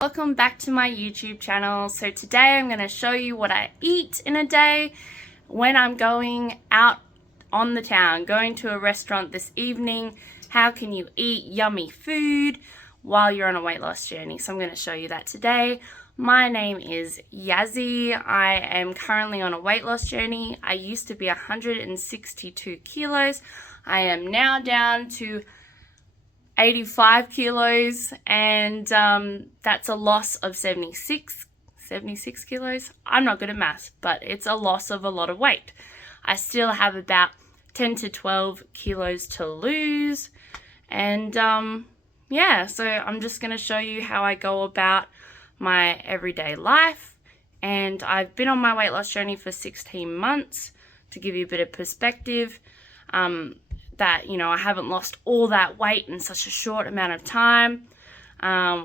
Welcome back to my YouTube channel. So today I'm going to show you what I eat in a day when I'm going out on the town, going to a restaurant this evening. How can you eat yummy food while you're on a weight loss journey? So I'm going to show you that today. My name is Yazzie. I am currently on a weight loss journey. I used to be 162 kilos. I am now down to 85 kilos, and that's a loss of 76 kilos. I'm not good at math, but it's a loss of a lot of weight. I still have about 10 to 12 kilos to lose, and yeah, so I'm just going to show you how I go about my everyday life. And I've been on my weight loss journey for 16 months to give you a bit of perspective. That, I haven't lost all that weight in such a short amount of time.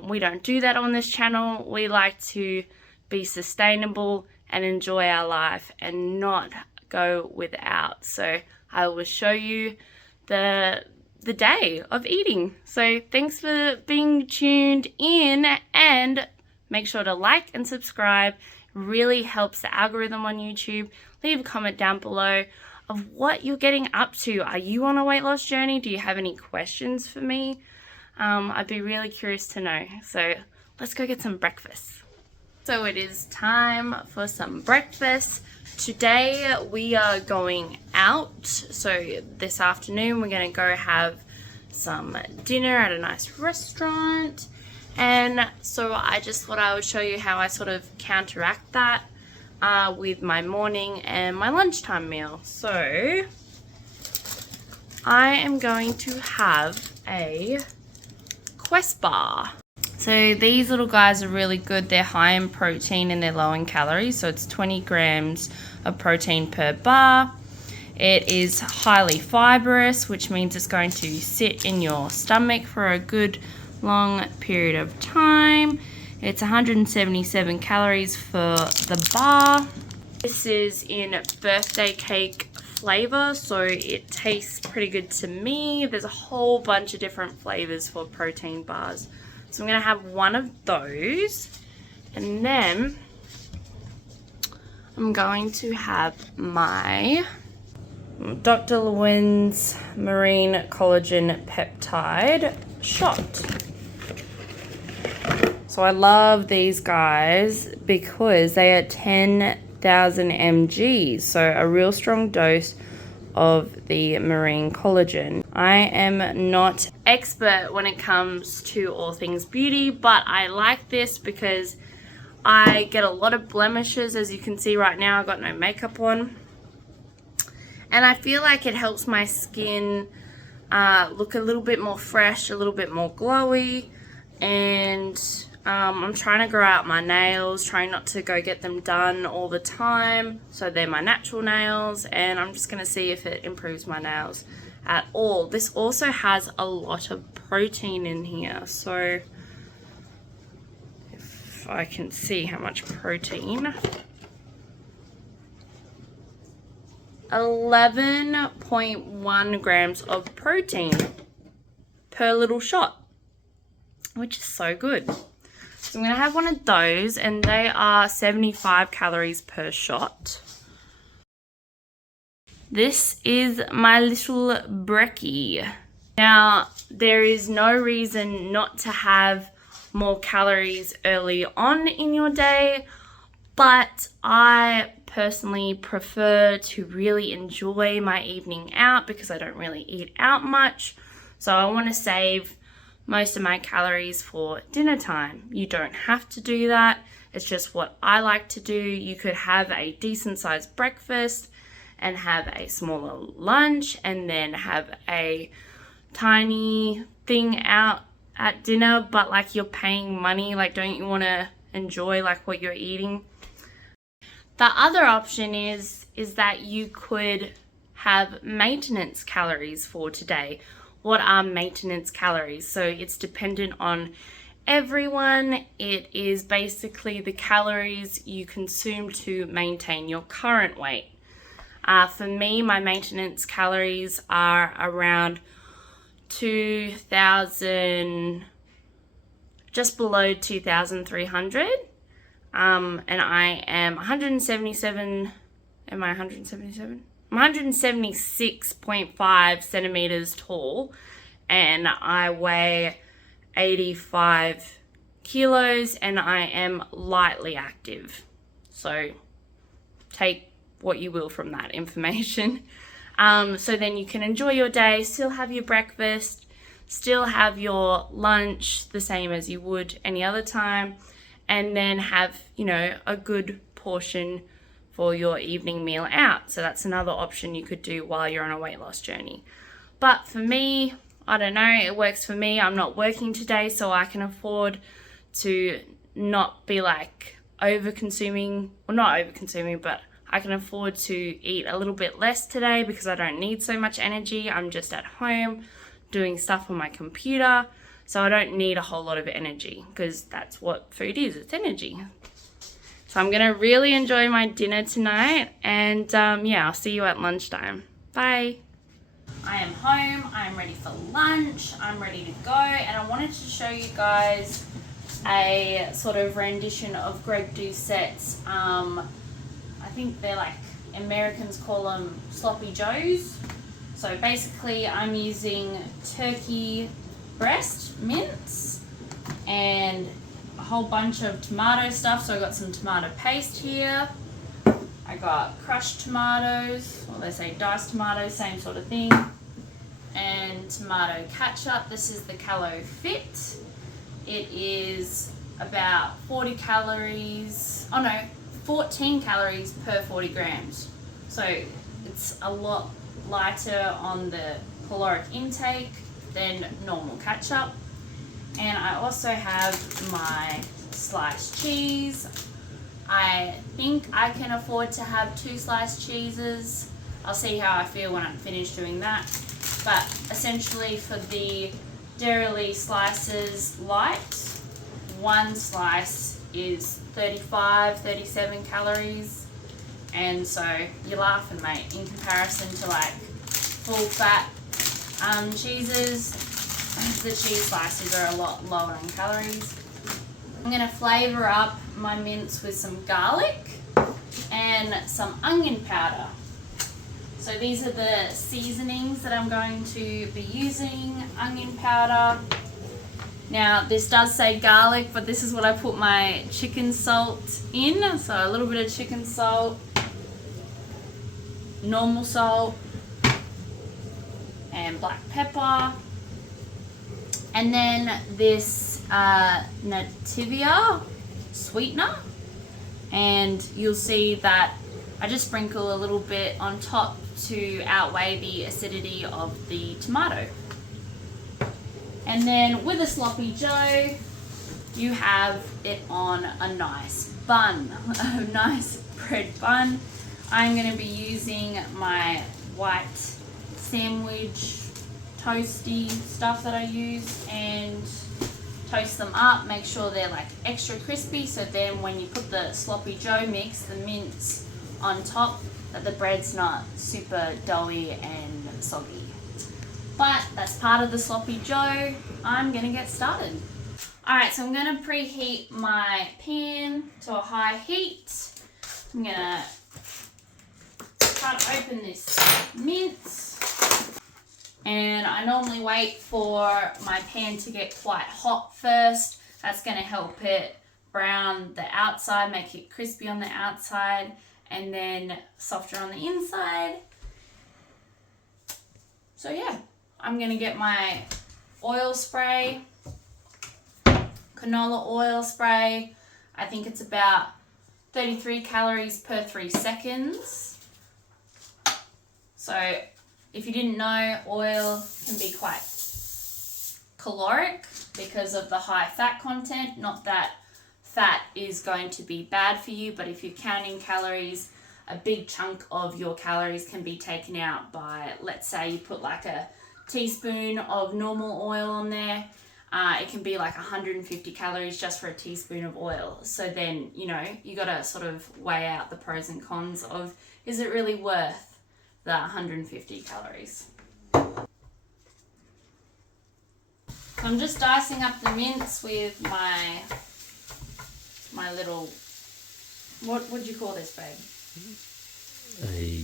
We don't do that on this channel. We like to be sustainable and enjoy our life and not go without. So I will show you the day of eating. So thanks for being tuned in, and make sure to like and subscribe. It really helps the algorithm on YouTube. Leave a comment down below of what you're getting up to. Are you on a weight loss journey? Do you have any questions for me? I'd be really curious to know. So let's go get some breakfast. So it is time for some breakfast. Today we are going out. So this afternoon we're going to go have some dinner at a nice restaurant. And so I just thought I would show you how I sort of counteract that with my morning and my lunchtime meal. So I am going to have a Quest bar. So these little guys are really good. They're high in protein and they're low in calories. So it's 20 grams of protein per bar. It is highly fibrous, which means it's going to sit in your stomach for a good long period of time. It's 177 calories for the bar. This is in birthday cake flavor, so it tastes pretty good to me. There's a whole bunch of different flavors for protein bars. So I'm gonna have one of those, and then I'm going to have my Dr. Lewin's Marine Collagen Peptide shot. So I love these guys because they are 10,000 mg, so a real strong dose of the marine collagen. I am not expert when it comes to all things beauty, but I like this because I get a lot of blemishes. As you can see right now, I've got no makeup on. And I feel like it helps my skin look a little bit more fresh, a little bit more glowy. And I'm trying to grow out my nails, trying not to go get them done all the time. So they're my natural nails, and I'm just going to see if it improves my nails at all. This also has a lot of protein in here. So if I can see how much protein. 11.1 grams of protein per little shot, which is so good. So I'm going to have one of those, and they are 75 calories per shot. This is my little brekkie. Now, there is no reason not to have more calories early on in your day, but I personally prefer to really enjoy my evening out because I don't really eat out much. So I want to save most of my calories for dinner time. You don't have to do that. It's just what I like to do. You could have a decent sized breakfast and have a smaller lunch and then have a tiny thing out at dinner, but like you're paying money. Like, don't you want to enjoy like what you're eating? The other option is that you could have maintenance calories for today. What are maintenance calories? So it's dependent on everyone. It is basically the calories you consume to maintain your current weight. For me, my maintenance calories are around 2,000 just below 2,300. And I am 177, am I 177? I'm 176.5 centimeters tall, and I weigh 85 kilos, and I am lightly active. So take what you will from that information. So then you can enjoy your day, still have your breakfast, still have your lunch the same as you would any other time, and then have, you know, a good portion for your evening meal out. So that's another option you could do while you're on a weight loss journey. But for me, I don't know, it works for me. I'm not working today, so I can afford to not be like over-consuming, well, not over-consuming, but I can afford to eat a little bit less today because I don't need so much energy. I'm just at home doing stuff on my computer, so I don't need a whole lot of energy, because that's what food is, it's energy. So I'm gonna really enjoy my dinner tonight, and yeah, I'll see you at lunchtime. Bye. I am home, I'm ready for lunch, I'm ready to go, and I wanted to show you guys a sort of rendition of Greg Doucette's, I think they're like, Americans call them sloppy joes. So basically I'm using turkey breast mince and a whole bunch of tomato stuff. So I got some tomato paste here. I got crushed tomatoes, or they say diced tomatoes, same sort of thing. And tomato ketchup. This is the Calo Fit. It is about 40 calories, oh no, 14 calories per 40 grams. So it's a lot lighter on the caloric intake than normal ketchup. And I also have my sliced cheese. I think I can afford to have 2 sliced cheeses. I'll see how I feel when I'm finished doing that. But essentially for the Dairy slices light, 1 slice is 37 calories. And so you're laughing, mate, in comparison to like full fat cheeses. The cheese slices are a lot lower in calories. I'm going to flavour up my mince with some garlic and some onion powder. So these are the seasonings that I'm going to be using. Onion powder. Now this does say garlic, but this is what I put my chicken salt in. So a little bit of chicken salt, normal salt, and black pepper. And then this Nativia sweetener. And you'll see that I just sprinkle a little bit on top to outweigh the acidity of the tomato. And then with a sloppy joe, you have it on a nice bun, a nice bread bun. I'm going to be using my white sandwich toasty stuff that I use and toast them up, make sure they're like extra crispy, so then when you put the sloppy joe mix, the mince on top, that the bread's not super doughy and soggy. But that's part of the sloppy joe. I'm gonna get started. Alright, so I'm gonna preheat my pan to a high heat. I'm gonna cut open this mince. And I normally wait for my pan to get quite hot first. That's gonna help it brown the outside, make it crispy on the outside, and then softer on the inside. So yeah, I'm gonna get my oil spray, canola oil spray. I think it's about 33 calories per 3 seconds. So if you didn't know, oil can be quite caloric because of the high fat content. Not that fat is going to be bad for you, but if you're counting calories, a big chunk of your calories can be taken out by, let's say you put like a teaspoon of normal oil on there. It can be like 150 calories just for a teaspoon of oil. So then, you know, you got to sort of weigh out the pros and cons of, is it really worth the 150 calories? So I'm just dicing up the mince with my little, what would you call this, babe? A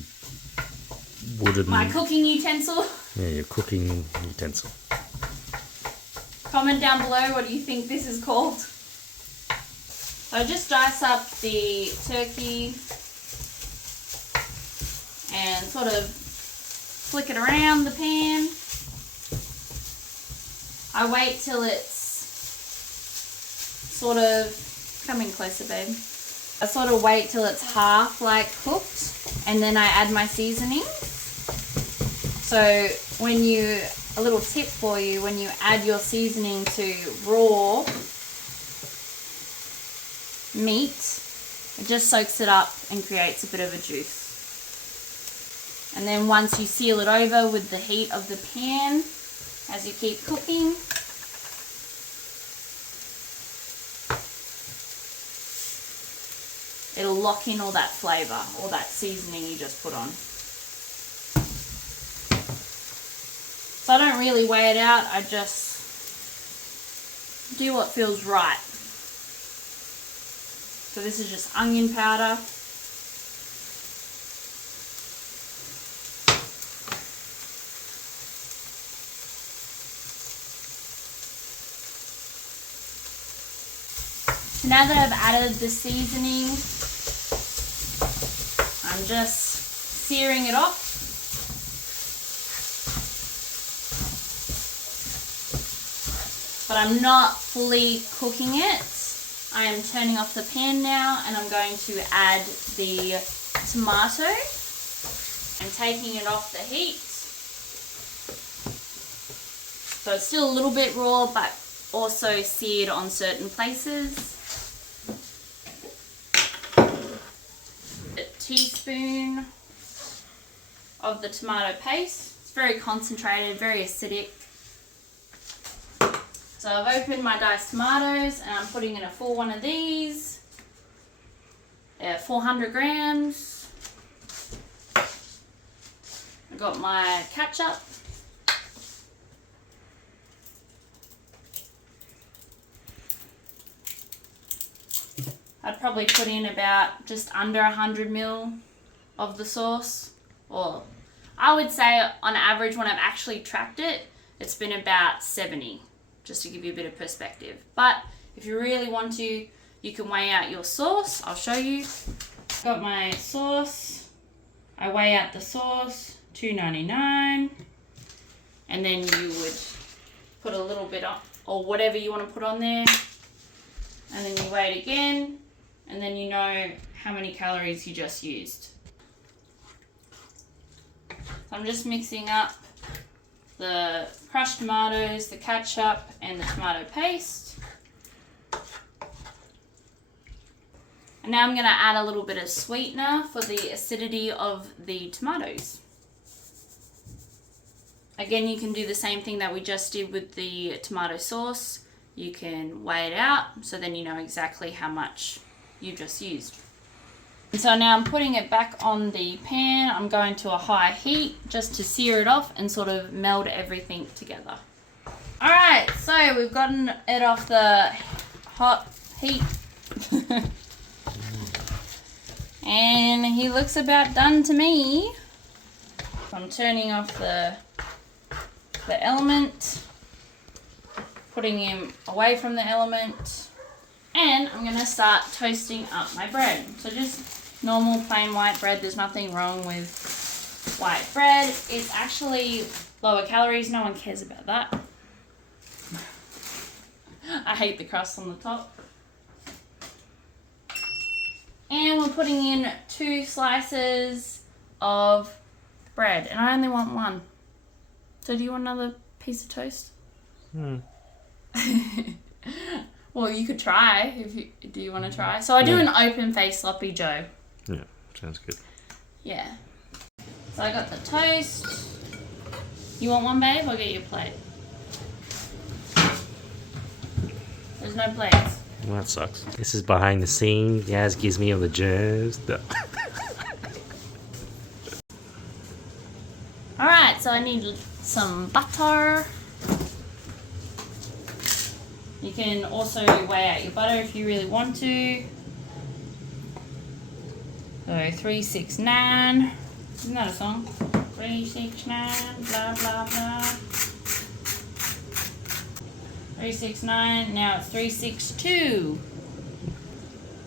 wooden... My cooking utensil. Yeah, your cooking utensil. Comment down below, what do you think this is called? So I just dice up the turkey and sort of flick it around the pan. I wait till it's sort of, come in closer, babe. I sort of wait till it's half like cooked, and then I add my seasoning. So when you, a little tip for you, when you add your seasoning to raw meat, it just soaks it up and creates a bit of a juice. And then once you seal it over with the heat of the pan, as you keep cooking, it'll lock in all that flavour, all that seasoning you just put on. So I don't really weigh it out, I just do what feels right. So this is just onion powder. So now that I've added the seasoning, I'm just searing it off. But I'm not fully cooking it. I am turning off the pan now and I'm going to add the tomato. I'm taking it off the heat. So it's still a little bit raw, but also seared on certain places. A teaspoon of the tomato paste. It's very concentrated, very acidic. So I've opened my diced tomatoes and I'm putting in a full one of these. 400 grams. I've got my ketchup. I'd probably put in about just under 100 ml of the sauce. Or I would say on average when I've actually tracked it, it's been about 70. Just to give you a bit of perspective. But if you really want to, you can weigh out your sauce. I'll show you. Got my sauce. I weigh out the sauce, $2.99. And then you would put a little bit on, or whatever you want to put on there. And then you weigh it again. And then you know how many calories you just used. So I'm just mixing up the crushed tomatoes, the ketchup, and the tomato paste. And now I'm going to add a little bit of sweetener for the acidity of the tomatoes. Again, you can do the same thing that we just did with the tomato sauce. You can weigh it out, so then you know exactly how much you just used. And so now I'm putting it back on the pan. I'm going to a high heat just to sear it off and sort of meld everything together. Alright, so we've gotten it off the hot heat. And he looks about done to me. I'm turning off the element, putting him away from the element, and I'm going to start toasting up my bread. So just normal plain white bread. There's nothing wrong with white bread. It's actually lower calories. No one cares about that. I hate the crust on the top. And we're putting in 2 slices of bread. And I only want 1. So do you want another piece of toast? Well, you could try. Do you want to try? So I do an open face sloppy Joe. Yeah, sounds good. Yeah. So I got the toast. You want one, babe? I'll get you a plate. There's no plates. Well, that sucks. This is behind the scenes. Yaz gives me all the germs. Alright, so I need some butter. can also weigh out your butter if you really want to. So 369, isn't that a song? 369, blah blah blah. 369, now it's 362.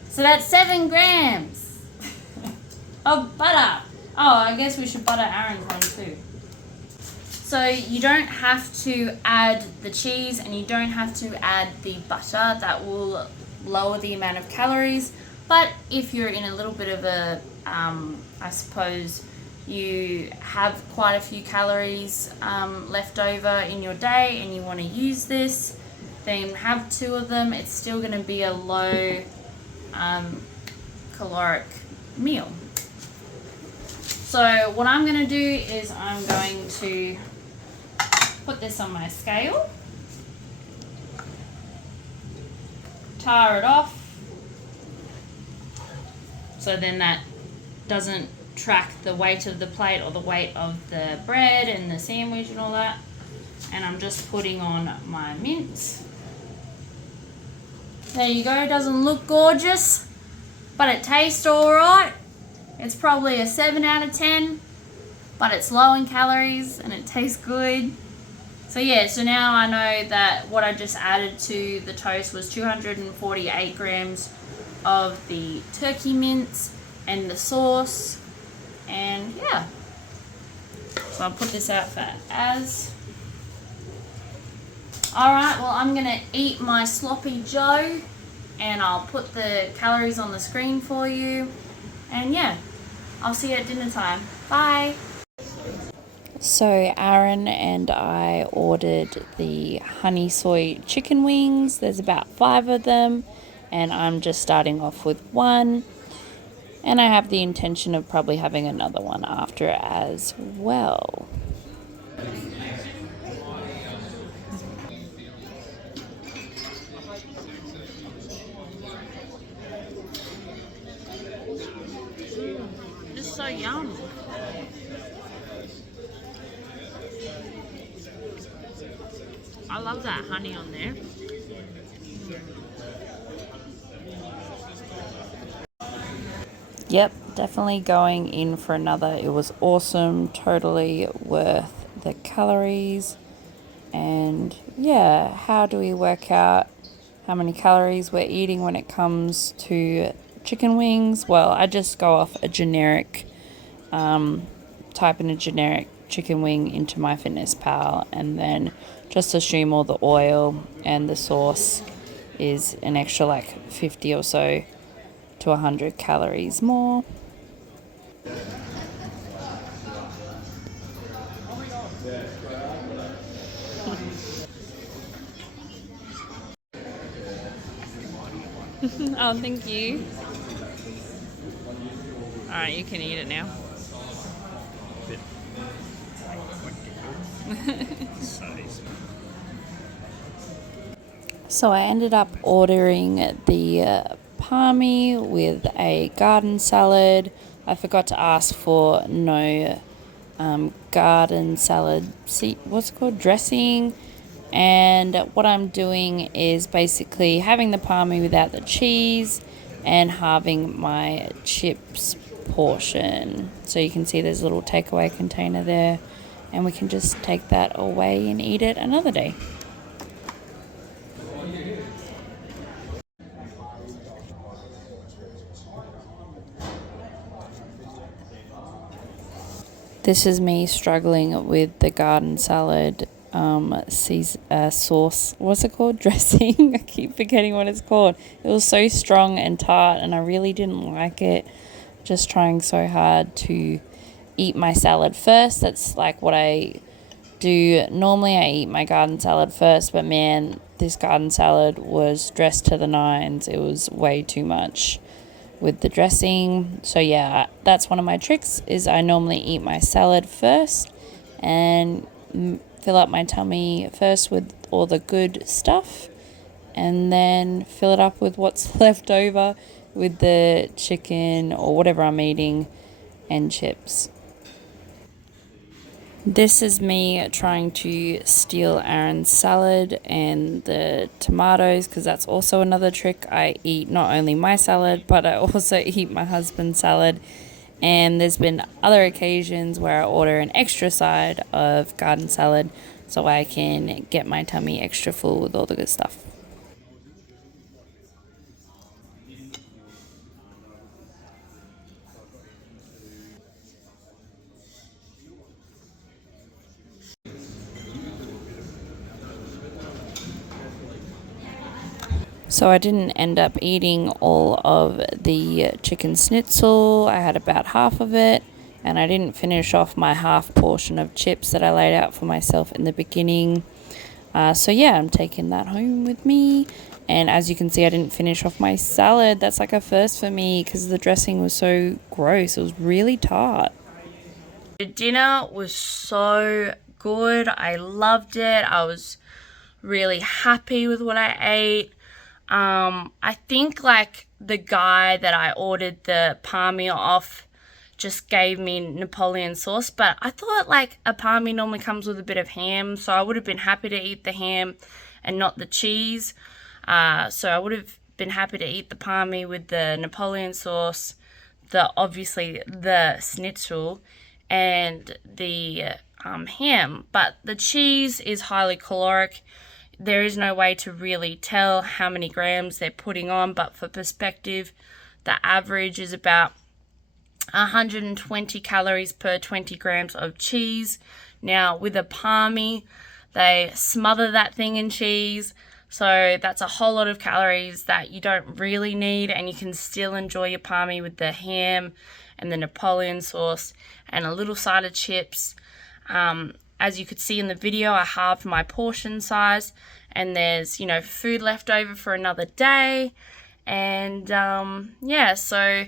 So that's 7 grams of butter. Oh, I guess we should butter Aaron's one too. So you don't have to add the cheese and you don't have to add the butter. That will lower the amount of calories. But if you're in a little bit of a, I suppose you have quite a few calories left over in your day and you want to use this, then have 2 of them. It's still going to be a low caloric meal. So what I'm going to do is I'm going to put this on my scale, tar it off, so then that doesn't track the weight of the plate or the weight of the bread and the sandwich and all that. And I'm just putting on my mince. There you go. Doesn't look gorgeous, but it tastes alright. It's probably a 7 out of 10, but it's low in calories and it tastes good. So yeah, so now I know that what I just added to the toast was 248 grams of the turkey mince and the sauce. And yeah, so I'll put this out for as. Alright, well I'm going to eat my sloppy joe and I'll put the calories on the screen for you. And yeah, I'll see you at dinner time. Bye! So Aaron and I ordered the honey soy chicken wings. There's about 5 of them and I'm just starting off with 1. And I have the intention of probably having another one after as well. It's so yum. I love that honey on there. Yep, definitely going in for another. It was awesome, totally worth the calories. And yeah, how do we work out how many calories we're eating when it comes to chicken wings? Well, I just go off a generic, type in a generic chicken wing into MyFitnessPal and then just assume all the oil and the sauce is an extra like 50 or so to 100 calories more. Oh, thank you. Alright, you can eat it now. So I ended up ordering the palmy with a garden salad. I forgot to ask for no garden salad, what's it called, dressing. And what I'm doing is basically having the palmy without the cheese and halving my chips portion. So you can see there's a little takeaway container there and we can just take that away and eat it another day. This is me struggling with the garden salad sauce. What's it called? Dressing. I keep forgetting what it's called. It was so strong and tart and I really didn't like it. Just trying so hard to eat my salad first. That's like what I do. Normally I eat my garden salad first, but man, this garden salad was dressed to the nines. It was way too much with the dressing. So yeah, that's one of my tricks is I normally eat my salad first and fill up my tummy first with all the good stuff and then fill it up with what's left over with the chicken or whatever I'm eating and chips. This is me trying to steal Aaron's salad and the tomatoes, because that's also another trick. I eat not only my salad, but I also eat my husband's salad. And there's been other occasions where I order an extra side of garden salad so I can get my tummy extra full with all the good stuff. So I didn't end up eating all of the chicken schnitzel. I had about half of it, and I didn't finish off my half portion of chips that I laid out for myself in the beginning. So yeah, I'm taking that home with me. And as you can see, I didn't finish off my salad. That's like a first for me because the dressing was so gross. It was really tart. The dinner was so good. I loved it. I was really happy with what I ate. I think like the guy that I ordered the palmy off just gave me Napoleon sauce, but I thought like a palmy normally comes with a bit of ham, so I would have been happy to eat the ham and not the cheese. So I would have been happy to eat the palmy with the Napoleon sauce, obviously the schnitzel, and the ham. But the cheese is highly caloric. There is no way to really tell how many grams they're putting on, but for perspective, the average is about 120 calories per 20 grams of cheese. Now, with a palmy, they smother that thing in cheese, so that's a whole lot of calories that you don't really need, and you can still enjoy your palmy with the ham and the Napoleon sauce and a little side of chips. As you could see in the video, I halved my portion size, and there's, food left over for another day. And yeah, so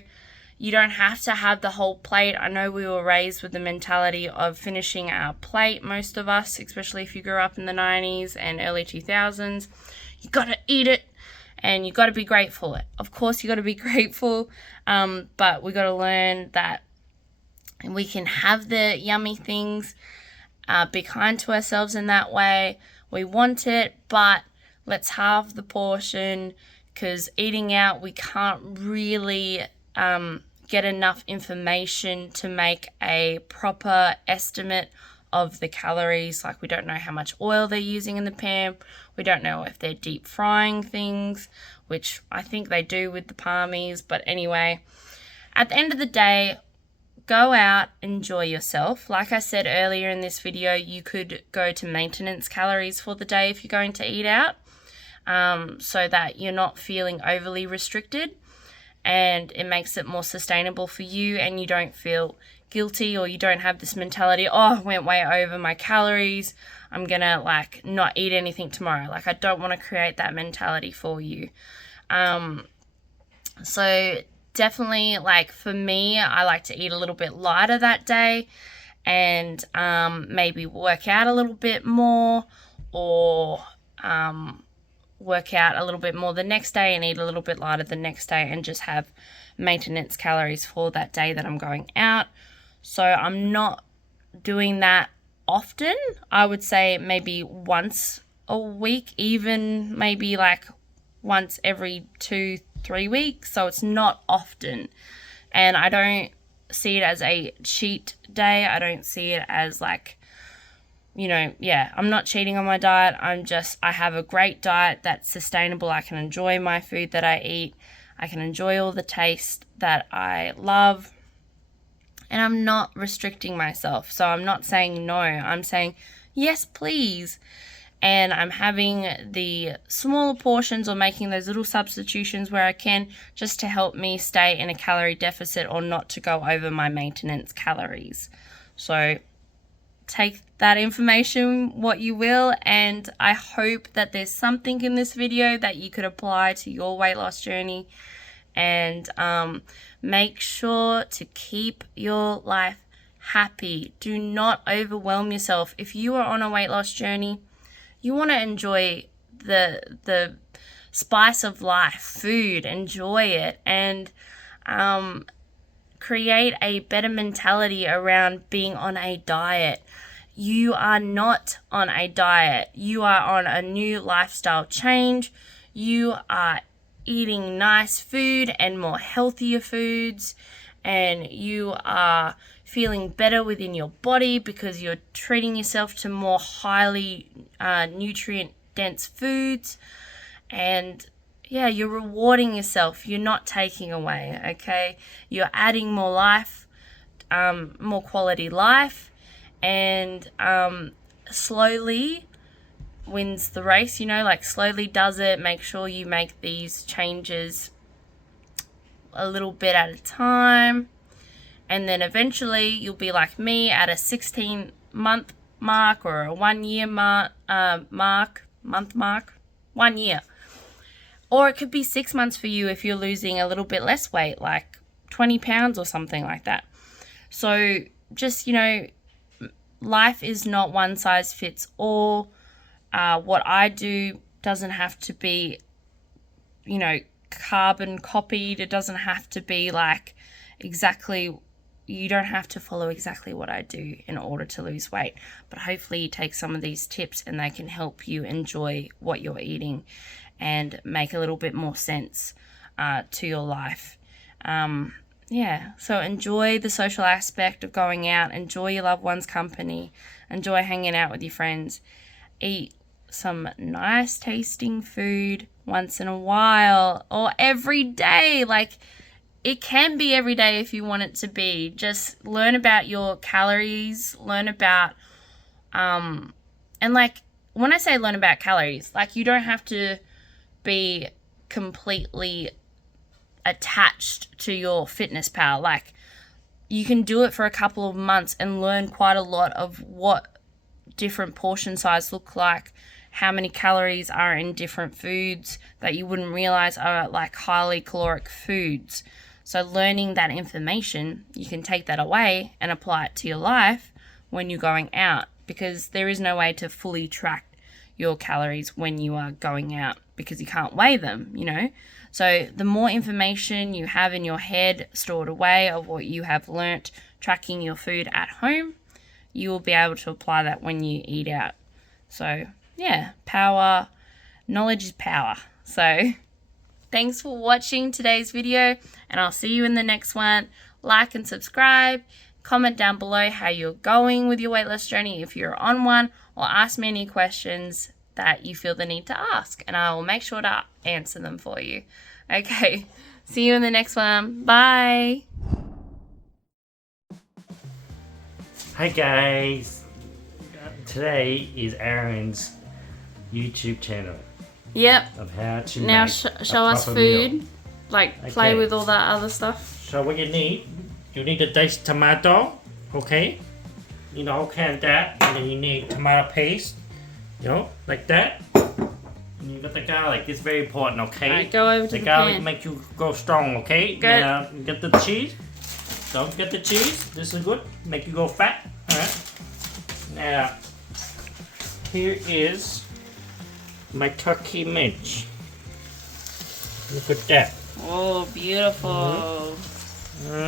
you don't have to have the whole plate. I know we were raised with the mentality of finishing our plate, most of us, especially if you grew up in the 90s and early 2000s. You got to eat it, and you got to be grateful. Of course, you got to be grateful, but we got to learn that we can have the yummy things. Be kind to ourselves in that way. We want it, but let's halve the portion, because eating out, we can't really get enough information to make a proper estimate of the calories. Like, we don't know how much oil they're using in the pan. We don't know if they're deep frying things, which I think they do with the palmies. But anyway, at the end of the day, go out, enjoy yourself. Like I said earlier in this video, you could go to maintenance calories for the day if you're going to eat out, so that you're not feeling overly restricted, and it makes it more sustainable for you, and you don't feel guilty, or you don't have this mentality, oh, I went way over my calories, I'm gonna not eat anything tomorrow. I don't want to create that mentality for you. So definitely, for me, I like to eat a little bit lighter that day, and maybe work out a little bit more, or work out a little bit more the next day and eat a little bit lighter the next day, and just have maintenance calories for that day that I'm going out. So I'm not doing that often. I would say maybe once a week, even maybe once every 2-3 weeks. So it's not often, and I don't see it as a cheat day. I don't see it as I'm not cheating on my diet. I have a great diet that's sustainable. I can enjoy my food that I eat. I can enjoy all the taste that I love, and I'm not restricting myself. So I'm not saying no. I'm saying yes, please. And I'm having the smaller portions, or making those little substitutions where I can, just to help me stay in a calorie deficit, or not to go over my maintenance calories. So take that information what you will, and I hope that there's something in this video that you could apply to your weight loss journey. And make sure to keep your life happy. Do not overwhelm yourself. If you are on a weight loss journey, you want to enjoy the spice of life, food, enjoy it, and create a better mentality around being on a diet. you are not on a diet. You are on a new lifestyle change. You are eating nice food and more healthier foods, and you are feeling better within your body because you're treating yourself to more highly nutrient dense foods. And yeah, you're rewarding yourself. You're not taking away, okay? You're adding more life, more quality life, and slowly wins the race, you know, like slowly does it. Make sure you make these changes a little bit at a time, and then eventually you'll be like me at a 16-month mark or a 1 year mark, 1 year. Or it could be 6 months for you if you're losing a little bit less weight, like 20 pounds or something like that. So just, you know, life is not one size fits all. What I do doesn't have to be, you know, carbon copied. It doesn't have to be like exactly, you don't have to follow exactly what I do in order to lose weight. But hopefully you take some of these tips and they can help you enjoy what you're eating and make a little bit more sense to your life. Yeah, so enjoy the social aspect of going out, enjoy your loved one's company, enjoy hanging out with your friends, eat some nice tasting food once in a while or every day. Like, it can be every day if you want it to be. Just learn about your calories, learn about, and like, when I say learn about calories, like, you don't have to be completely attached to your fitness pal. Like, you can do it for a couple of months and learn quite a lot of what different portion size look like, how many calories are in different foods that you wouldn't realize are like highly caloric foods. So learning that information, you can take that away and apply it to your life when you're going out, because there is no way to fully track your calories when you are going out because you can't weigh them, you know. So the more information you have in your head stored away of what you have learnt tracking your food at home, you will be able to apply that when you eat out. So yeah, power, knowledge is power. So thanks for watching today's video, and I'll see you in the next one. Like and subscribe. Comment down below how you're going with your weight loss journey if you're on one, or ask me any questions that you feel the need to ask, and I will make sure to answer them for you. Okay, see you in the next one. Bye. Hi guys. Today is Aaron's YouTube channel Yep. of how to Now make show a us proper food. meal. Like, play Okay. with all that other stuff. So what you need a diced tomato, okay? You know, whole can of that, and then you need tomato paste, you know, like that. And you got the garlic. It's very important, okay? Alright, go over to the garlic pan. make you go strong, okay? Good. Now get the cheese. Don't forget the cheese. This is good. Make you go fat. Alright. Now here is my turkey mince. Look at that. Oh, beautiful. Mm.